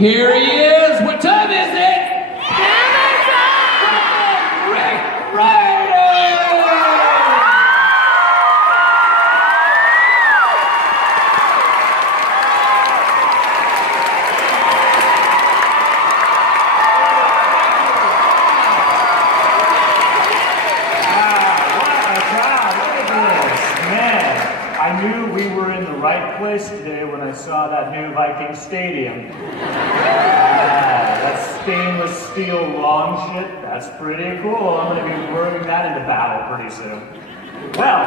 Here he is. What time is it? Rick Riordan! I knew we were in the right place today when I saw that new Viking stadium. That stainless steel long shit, that's pretty cool. I'm going to be whirling that into battle pretty soon. Well,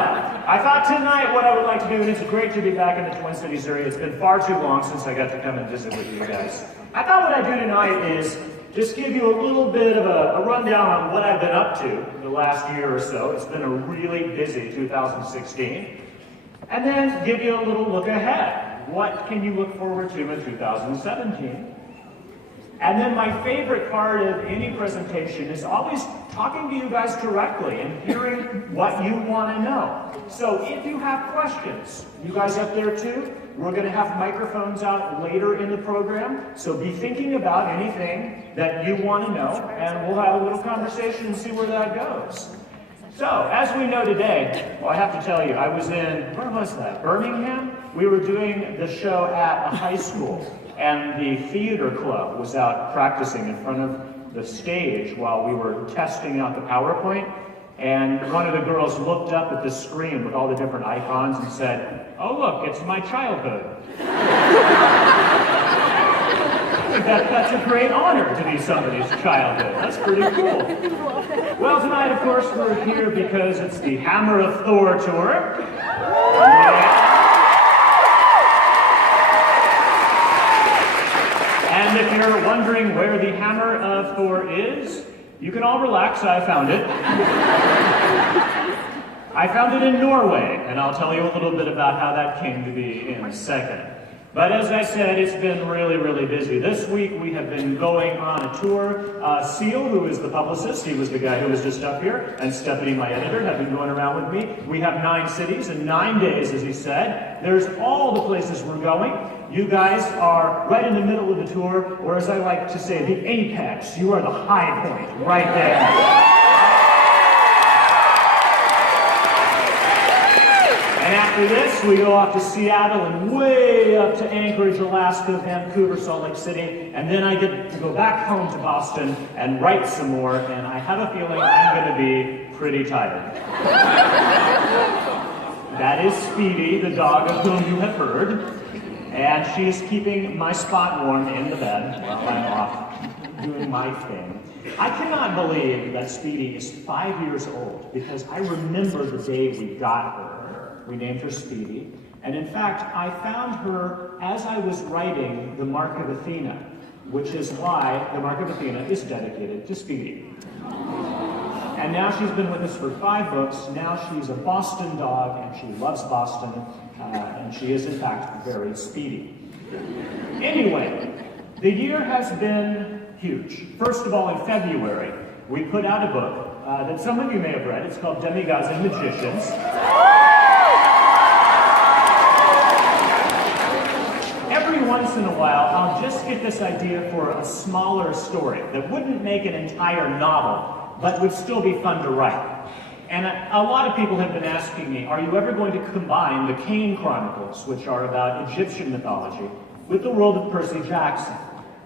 I thought tonight what I would like to do, and it's great to be back in the Twin Cities area. It's been far too long since I got to come and visit with you guys. I thought what I'd do tonight is just give you a little bit of a rundown on what I've been up to the last year or so. It's been a really busy 2016. And then give you a little look ahead. What can you look forward to in 2017? And then my favorite part of any presentation is always talking to you guys directly and hearing what you want to know. So if you have questions, you guys up there too, we're going to have microphones out later in the program. So be thinking about anything that you want to know, and we'll have a little conversation and see where that goes. So, as we know today, well, I have to tell you, I was in, where was that? Birmingham? We were doing the show at a high school, and the theater club was out practicing in front of the stage while we were testing out the PowerPoint, and one of the girls looked up at the screen with all the different icons and said, "Oh look, it's my childhood." That's a great honor to be somebody's childhood. That's pretty cool. Well, tonight, of course, we're here because it's the Hammer of Thor tour. Yeah. And if you're wondering where the Hammer of Thor is, you can all relax. I found it. I found it in Norway, and I'll tell you a little bit about how that came to be in a second. But as I said, it's been really, really busy. This week we have been going on a tour. Seal, who is the publicist, he was the guy who was just up here, and Stephanie, my editor, have been going around with me. We have 9 cities in 9 days, as he said. There's all the places we're going. You guys are right in the middle of the tour, or as I like to say, the apex. You are the high point, right there. And after this, we go off to Seattle and way up to Anchorage, Alaska, Vancouver, Salt Lake City, and then I get to go back home to Boston and write some more, and I have a feeling I'm going to be pretty tired. That is Speedy, the dog of whom you have heard, and she is keeping my spot warm in the bed while I'm off doing my thing. I cannot believe that Speedy is 5 years old, because I remember the day we got her. We named her Speedy, and in fact, I found her as I was writing The Mark of Athena, which is why The Mark of Athena is dedicated to Speedy. And now she's been with us for 5 books. Now she's a Boston dog, and she loves Boston, and she is in fact very speedy. Anyway, the year has been huge. First of all, in February, we put out a book that some of you may have read. It's called Demigods and Magicians. Every once in a while, I'll just get this idea for a smaller story that wouldn't make an entire novel, but would still be fun to write. And a lot of people have been asking me, are you ever going to combine the Kane Chronicles, which are about Egyptian mythology, with the world of Percy Jackson?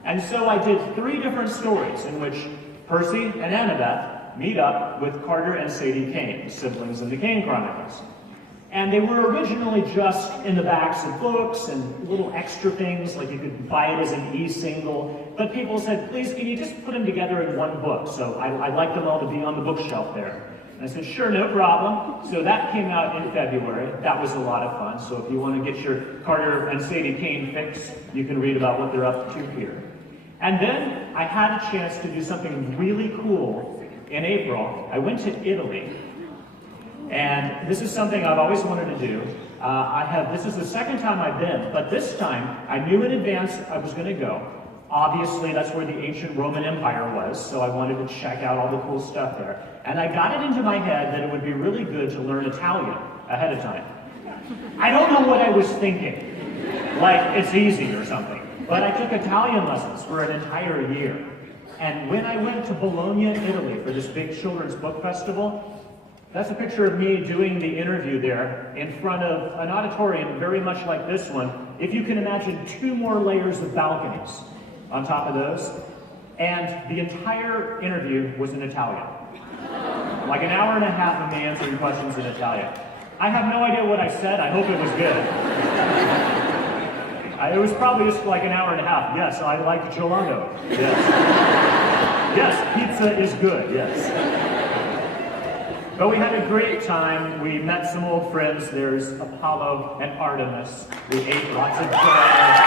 And so I did 3 different stories in which Percy and Annabeth meet up with Carter and Sadie Kane, the siblings in the Kane Chronicles. And they were originally just in the backs of books and little extra things, like you could buy it as an e-single. But people said, please, can you just put them together in one book? So I'd like them all to be on the bookshelf there. And I said, sure, no problem. So that came out in February. That was a lot of fun. So if you want to get your Carter and Sadie Kane fix, you can read about what they're up to here. And then I had a chance to do something really cool in April. I went to Italy. And this is something I've always wanted to do. This is the second time I've been, but this time I knew in advance I was going to go. Obviously, that's where the ancient Roman Empire was, so I wanted to check out all the cool stuff there. And I got it into my head that it would be really good to learn Italian ahead of time. I don't know what I was thinking. Like, it's easy or something. But I took Italian lessons for an entire year. And when I went to Bologna, Italy for this big children's book festival, that's a picture of me doing the interview there in front of an auditorium very much like this one. If you can imagine 2 more layers of balconies on top of those. And the entire interview was in Italian. Like an hour and a half of me answering questions in Italian. I have no idea what I said. I hope it was good. It was probably just like an hour and a half. Yes, I like gelato. Yes. Yes, pizza is good. Yes. But we had a great time. We met some old friends. There's Apollo and Artemis. We ate lots of bread.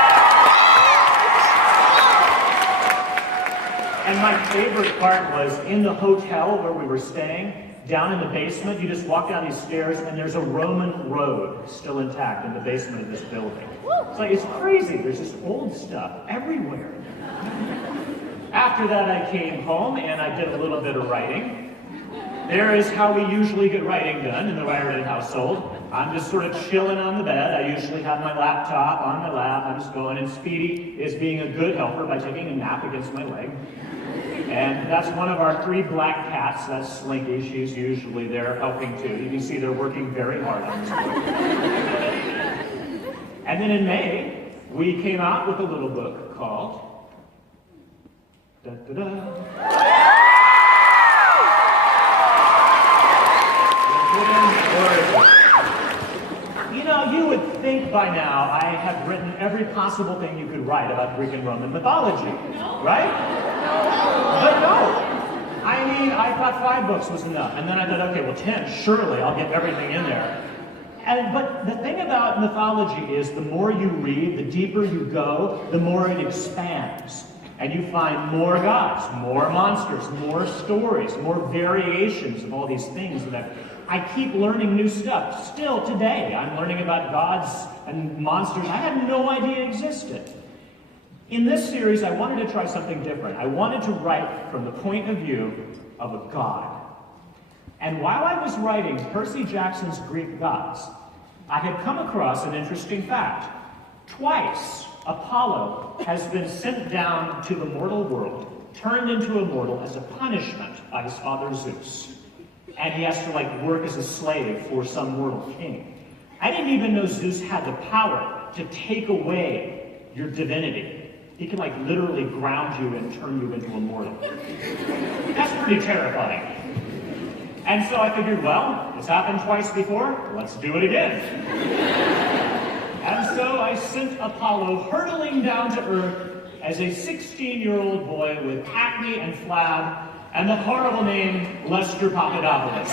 And my favorite part was in the hotel where we were staying, down in the basement, you just walk down these stairs and there's a Roman road still intact in the basement of this building. It's crazy. There's this old stuff everywhere. After that, I came home and I did a little bit of writing. There is how we usually get writing done in the Riordan household. I'm just sort of chilling on the bed. I usually have my laptop on my lap. I'm just going, and Speedy is being a good helper by taking a nap against my leg. And that's one of our 3 black cats. That's Slinky. She's usually there helping too. You can see they're working very hard on this book. And then in May, we came out with a little book called You know, you would think by now I have written every possible thing you could write about Greek and Roman mythology, right? But no. I mean, I thought 5 books was enough, and then I thought, okay, well 10, surely I'll get everything in there. But the thing about mythology is the more you read, the deeper you go, the more it expands. And you find more gods, more monsters, more stories, more variations of all these things that I keep learning new stuff. Still today, I'm learning about gods and monsters I had no idea existed. In this series, I wanted to try something different. I wanted to write from the point of view of a god. And while I was writing Percy Jackson's Greek gods, I had come across an interesting fact. Twice, Apollo has been sent down to the mortal world, turned into a mortal as a punishment by his father Zeus. And he has to work as a slave for some mortal king. I didn't even know Zeus had the power to take away your divinity. He can literally ground you and turn you into a mortal. That's pretty terrifying. And so I figured, well, it's happened twice before, let's do it again. And so I sent Apollo hurtling down to Earth as a 16-year-old boy with acne and flab and the horrible name Lester Papadopoulos.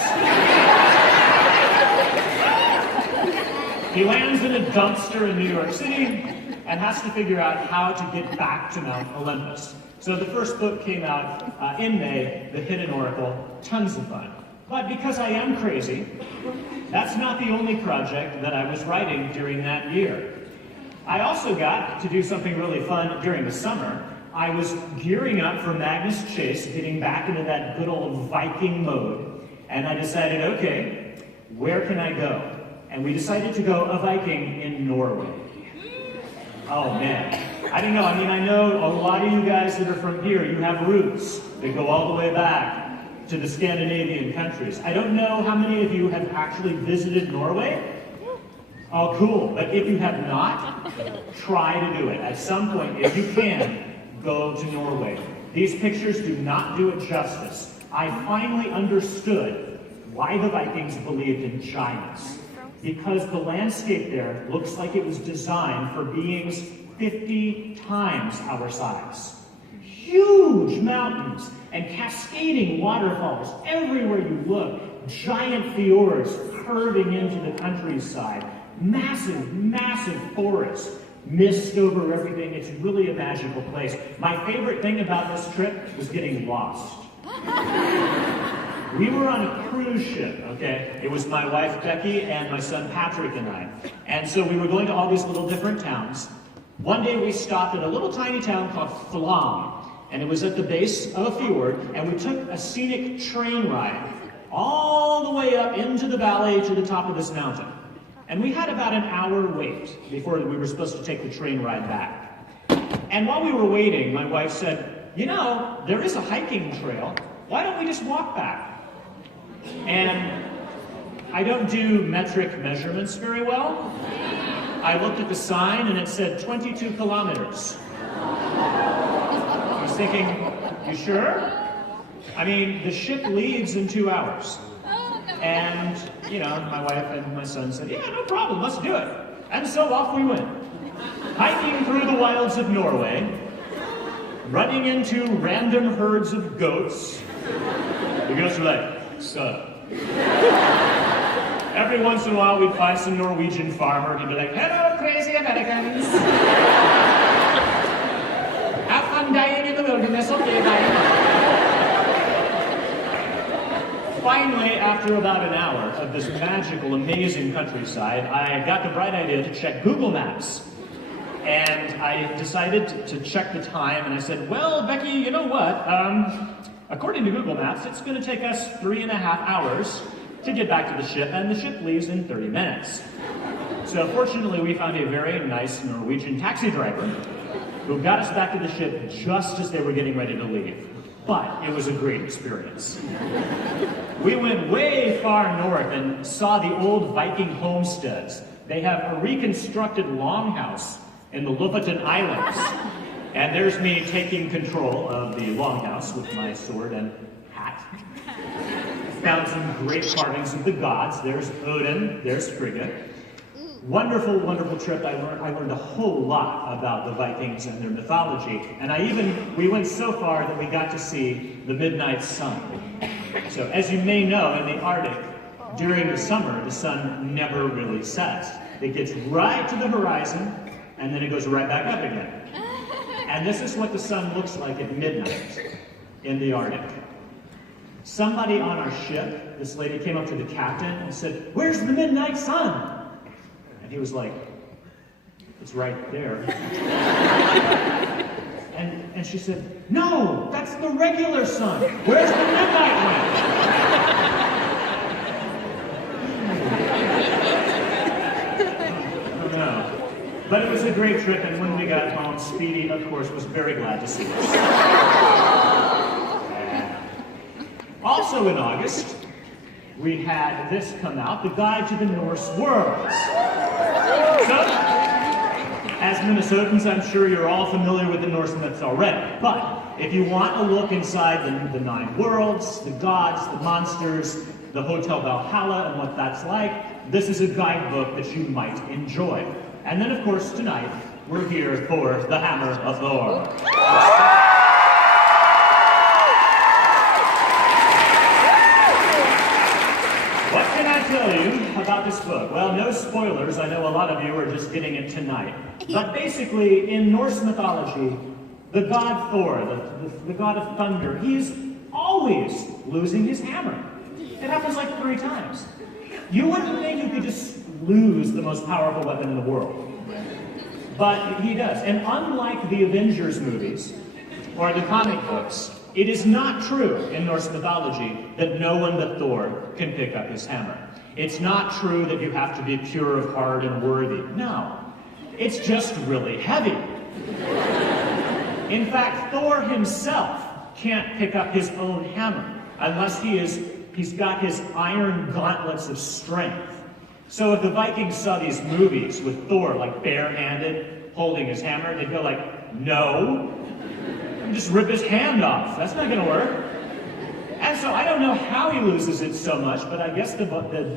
He lands in a dumpster in New York City and has to figure out how to get back to Mount Olympus. So the first book came out in May, The Hidden Oracle, tons of fun. But because I am crazy, that's not the only project that I was writing during that year. I also got to do something really fun during the summer. I was gearing up for Magnus Chase, getting back into that good old Viking mode, and I decided, okay, where can I go? And we decided to go a Viking in Norway. Oh man, I don't know, I know a lot of you guys that are from here, you have roots that go all the way back to the Scandinavian countries. I don't know how many of you have actually visited Norway. Oh, cool. But if you have not, try to do it. At some point, if you can, go to Norway. These pictures do not do it justice. I finally understood why the Vikings believed in giants. Because the landscape there looks like it was designed for beings 50 times our size. Huge mountains and cascading waterfalls everywhere you look. Giant fjords curving into the countryside. Massive, massive forests. Mist over everything. It's really a magical place. My favorite thing about this trip was getting lost. We were on a cruise ship, okay? It was my wife Becky and my son Patrick and I. And so we were going to all these little different towns. One day we stopped at a little tiny town called Flam. And it was at the base of a fjord, and we took a scenic train ride all the way up into the valley to the top of this mountain. And we had about an hour wait before we were supposed to take the train ride back. And while we were waiting, my wife said, you know, there is a hiking trail. Why don't we just walk back? And I don't do metric measurements very well. I looked at the sign and it said 22 kilometers. I was thinking, you sure? I mean, the ship leaves in 2 hours. And, you know, my wife and my son said, yeah, no problem, let's do it. And so off we went. Hiking through the wilds of Norway, running into random herds of goats. The goats were like, so. Every once in a while we'd find some Norwegian farmer and he'd be like, hello, crazy Americans. Have fun dying in the wilderness, okay, bye. Finally, after about an hour of this magical, amazing countryside, I got the bright idea to check Google Maps. And I decided to check the time, and I said, well, Becky, you know what? According to Google Maps, it's going to take us 3.5 hours to get back to the ship, and the ship leaves in 30 minutes. So fortunately, we found a very nice Norwegian taxi driver who got us back to the ship just as they were getting ready to leave. But it was a great experience. We went way far north and saw the old Viking homesteads. They have a reconstructed longhouse in the Lofoten Islands. And there's me taking control of the longhouse with my sword and hat. Found some great carvings of the gods. There's Odin, there's Frigga. Wonderful, wonderful trip. I learned a whole lot about the Vikings and their mythology. And we went so far that we got to see the midnight sun. So as you may know, in the Arctic, during the summer, the sun never really sets. It gets right to the horizon, and then it goes right back up again. And this is what the sun looks like at midnight in the Arctic. Somebody on our ship, this lady came up to the captain and said, where's the midnight sun? And he was like, it's right there. And she said, no, that's the regular sun. Where's the midnight one? Oh, no. But it was a great trip, and when we got home, Speedy, of course, was very glad to see us. Also in August, we had this come out, The Guide to the Norse Worlds. So, as Minnesotans, I'm sure you're all familiar with the Norse myths already. But if you want to look inside the 9 worlds, the gods, the monsters, the Hotel Valhalla, and what that's like, this is a guidebook that you might enjoy. And then, of course, tonight, we're here for The Hammer of Thor. What can I tell you about this book? Well, no spoilers. I know a lot of you are just getting it tonight. But basically, in Norse mythology, the god Thor, the god of thunder, he's always losing his hammer. It happens like 3 times. You wouldn't think you could just lose the most powerful weapon in the world. But he does. And unlike the Avengers movies, or the comic books, it is not true in Norse mythology that no one but Thor can pick up his hammer. It's not true that you have to be pure of heart and worthy. No. It's just really heavy. In fact, Thor himself can't pick up his own hammer unless he's got his iron gauntlets of strength. So if the Vikings saw these movies with Thor like barehanded, holding his hammer, they'd go like, no, just rip his hand off. That's not gonna work. And so I don't know how he loses it so much, but I guess the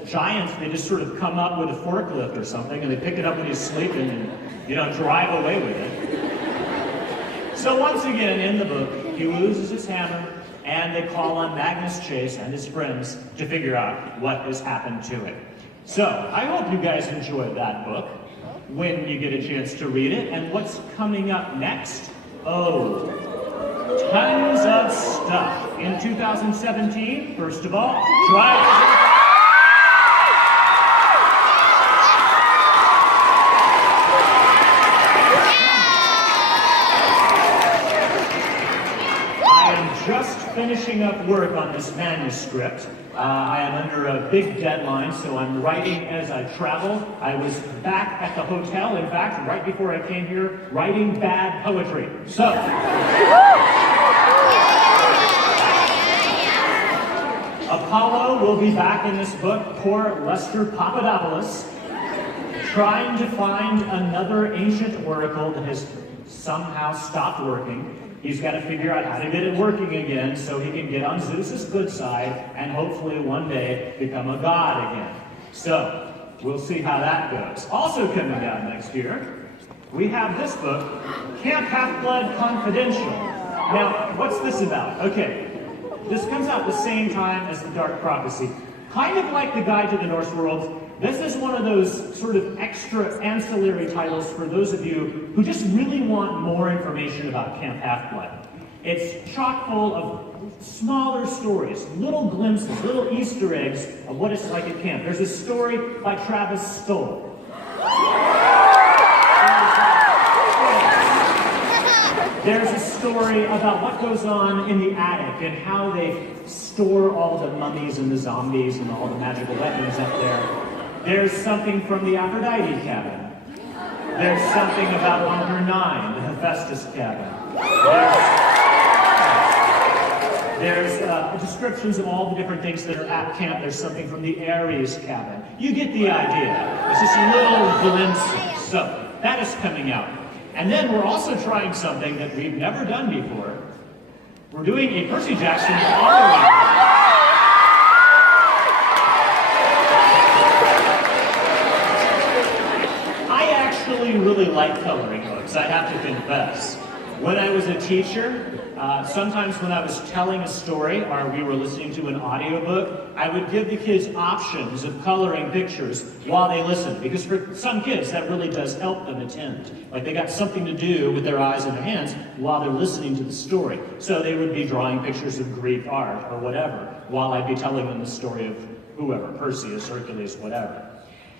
giants, they just sort of come up with a forklift or something, and they pick it up when he's sleeping and, you know, drive away with it. So once again, in the book, he loses his hammer, and they call on Magnus Chase and his friends to figure out what has happened to it. So I hope you guys enjoyed that book when you get a chance to read it. And what's coming up next? Oh, tons of stuff. In 2017, first of all, I am just finishing up work on this manuscript. I am under a big deadline, so I'm writing as I travel. I was back at the hotel, in fact, right before I came here, writing bad poetry. So, Apollo will be back in this book, poor Lester Papadopoulos, trying to find another ancient oracle that has somehow stopped working. He's got to figure out how to get it working again so he can get on Zeus's good side and hopefully one day become a god again. So, we'll see how that goes. Also coming out next year, we have this book, Camp Half-Blood Confidential. Now, what's this about? Okay, this comes out the same time as The Dark Prophecy. Kind of like the Guide to the Norse World, this is one of those sort of extra ancillary titles for those of you who just really want more information about Camp Half-Blood. It's chock full of smaller stories, little glimpses, little Easter eggs of what it's like at camp. There's a story by Travis Stoll. There's a story about what goes on in the attic and how they store all the mummies and the zombies and all the magical weapons up there. There's something from the Aphrodite cabin. There's something about Bunker 9, the Hephaestus cabin. There's descriptions of all the different things that are at camp. There's something from the Ares cabin. You get the idea. It's just little glimpses. So that is coming out. And then we're also trying something that we've never done before. We're doing a Percy Jackson coloring. I really like coloring books, I have to confess. When I was a teacher, sometimes when I was telling a story or we were listening to an audiobook, I would give the kids options of coloring pictures while they listened, because for some kids that really does help them attend. Like they got something to do with their eyes and their hands while they're listening to the story. So they would be drawing pictures of Greek art or whatever while I'd be telling them the story of whoever, Perseus, Hercules, whatever.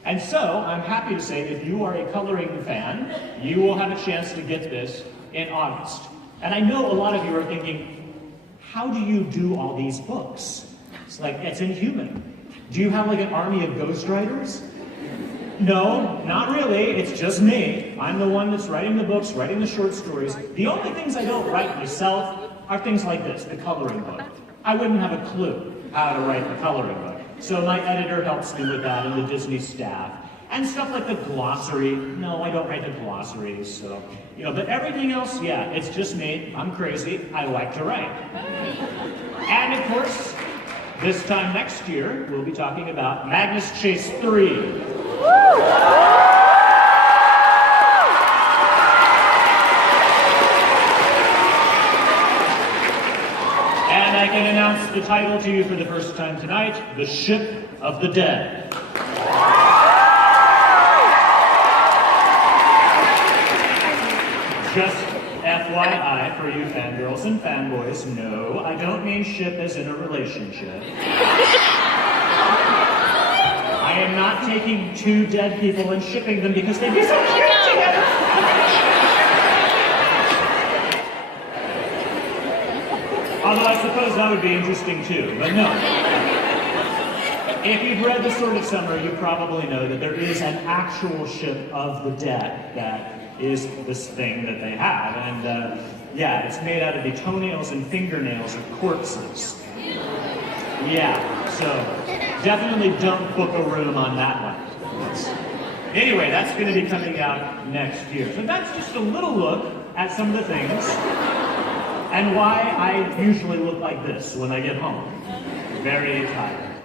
And so, I'm happy to say, if you are a coloring fan, you will have a chance to get this in August. And I know a lot of you are thinking, how do you do all these books? It's like, it's inhuman. Do you have like an army of ghostwriters? No, not really. It's just me. I'm the one that's writing the books, writing the short stories. The only things I don't write myself are things like this, the coloring book. I wouldn't have a clue how to write the coloring book. So my editor helps me with that, and the Disney staff. And stuff like the glossary. No, I don't write the glossaries, so, but everything else, yeah, it's just me. I'm crazy. I like to write. And of course, this time next year, we'll be talking about Magnus Chase 3. And I can announce the title to you for the first time tonight, The Ship of the Dead. Just FYI for you fangirls and fanboys, no, I don't mean ship as in a relationship. I am not taking two dead people and shipping them because they'd be so cute together. Although I suppose that would be interesting too, but no. If you've read The Sword of Summer, you probably know that there is an actual ship of the dead that is this thing that they have. And yeah, it's made out of the toenails and fingernails of corpses. Yeah, so definitely don't book a room on that one. Anyway, that's going to be coming out next year. So that's just a little look at some of the things and why I usually look like this when I get home. Very tired.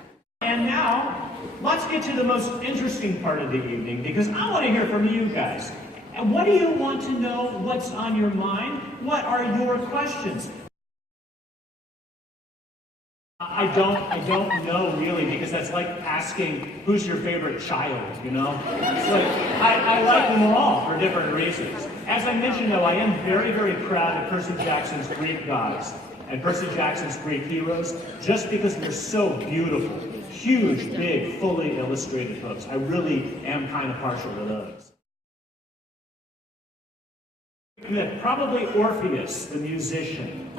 And now, let's get to the most interesting part of the evening, because I want to hear from you guys. And what do you want to know? What's on your mind? What are your questions? I don't know really, because that's like asking who's your favorite child, It's like, I like them all for different reasons. As I mentioned though, I am very, very proud of Percy Jackson's Greek gods and Percy Jackson's Greek heroes, just because they're so beautiful. Huge, big, fully illustrated books. I really am kind of partial to those. Probably Orpheus, the musician.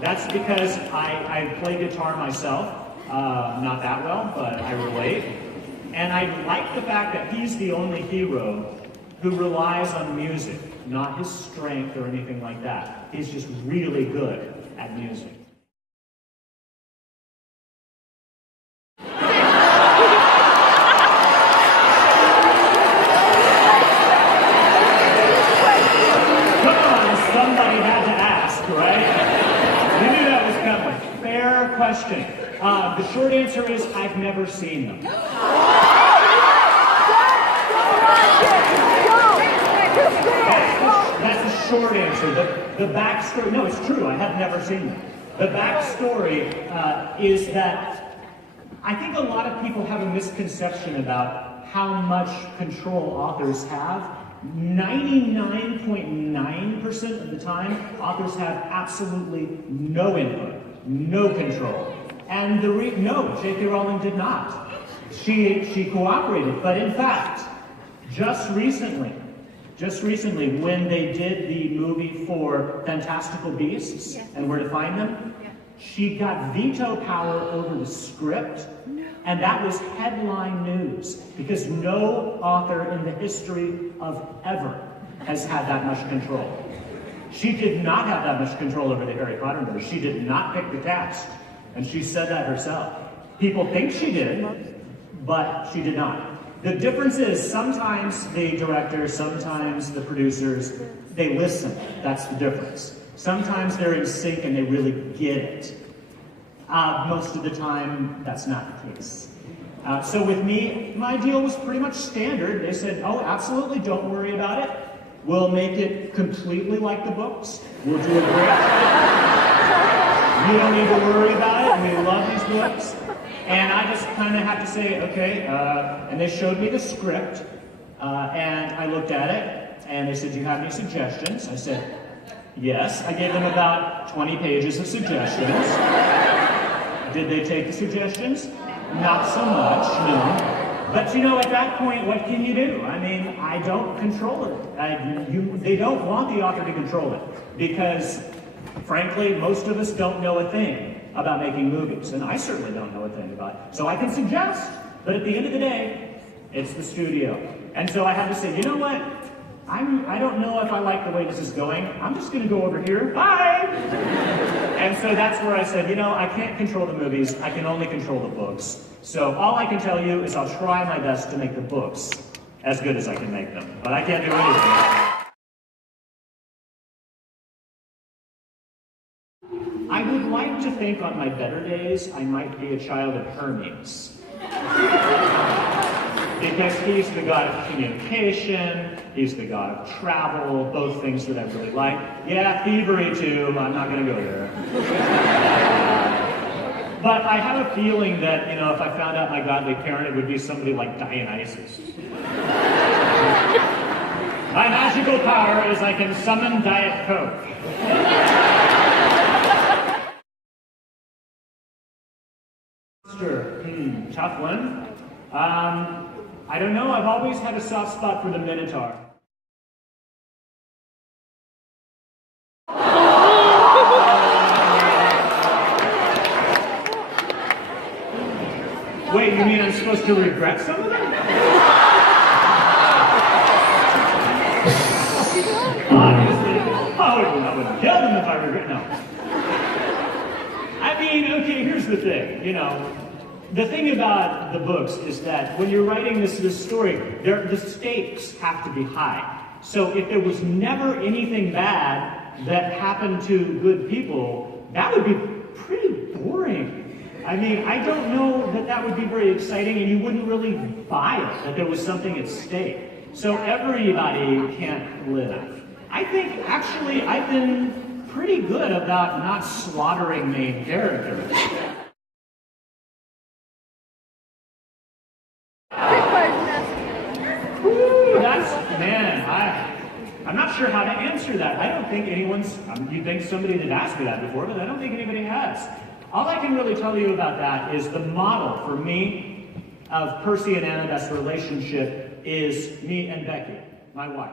That's because I play guitar myself, not that well, but I relate. And I like the fact that he's the only hero who relies on music, not his strength or anything like that. He's just really good at music. Question. The short answer is I've never seen them. That's the short answer. The backstory, no, it's true, I have never seen them. The backstory is that I think a lot of people have a misconception about how much control authors have. 99.9% of the time, authors have absolutely no input. No control. And no, J.K. Rowling did not. She cooperated. But in fact, just recently, when they did the movie for Fantastical Beasts and Where to Find Them, she got veto power over the script. And that was headline news, because no author in the history of ever has had that much control. She did not have that much control over the Harry Potter movies. She did not pick the cast, and she said that herself. People think she did, but she did not. The difference is sometimes the directors, sometimes the producers, they listen. That's the difference. Sometimes they're in sync and they really get it. Most of the time, that's not the case. So with me, my deal was pretty much standard. They said, oh, absolutely, don't worry about it. We'll make it completely like the books. We'll do a great job. You don't need to worry about it. We love these books. And I just kind of have to say, okay. And they showed me the script. And I looked at it. And they said, do you have any suggestions? I said, yes. I gave them about 20 pages of suggestions. Did they take the suggestions? Not so much, no. But you know, at that point, what can you do? I mean, I don't control it. They don't want the author to control it because, frankly, most of us don't know a thing about making movies, and I certainly don't know a thing about it. So I can suggest, but at the end of the day, it's the studio. And so I had to say, you know what? I don't know if I like the way this is going. I'm just going to go over here. Bye! And so that's where I said, you know, I can't control the movies. I can only control the books. So all I can tell you is I'll try my best to make the books as good as I can make them. But I can't do anything. I would like to think on my better days I might be a child of Hermes. Because he's the god of communication, he's the god of travel, both things that I really like. Yeah, thievery too, I'm not going to go there. But I have a feeling that, you know, if I found out my godly parent, it would be somebody like Dionysus. My magical power is I can summon Diet Coke. Sure, tough one. I don't know, I've always had a soft spot for the Minotaur. Wait, you mean I'm supposed to regret some of them? Obviously. I would kill them if I regret, no. I mean, okay, here's the thing, you know. The thing about the books is that when you're writing this story, the stakes have to be high. So if there was never anything bad that happened to good people, that would be pretty boring. I mean, I don't know that that would be very exciting, and you wouldn't really buy it, that there was something at stake. So everybody can't live. I think, actually, I've been pretty good about not slaughtering main characters. I'm not sure how to answer that. I don't think anyone's, you'd think somebody had asked me that before, but I don't think anybody has. All I can really tell you about that is the model for me of Percy and Annabeth's relationship is me and Becky, my wife.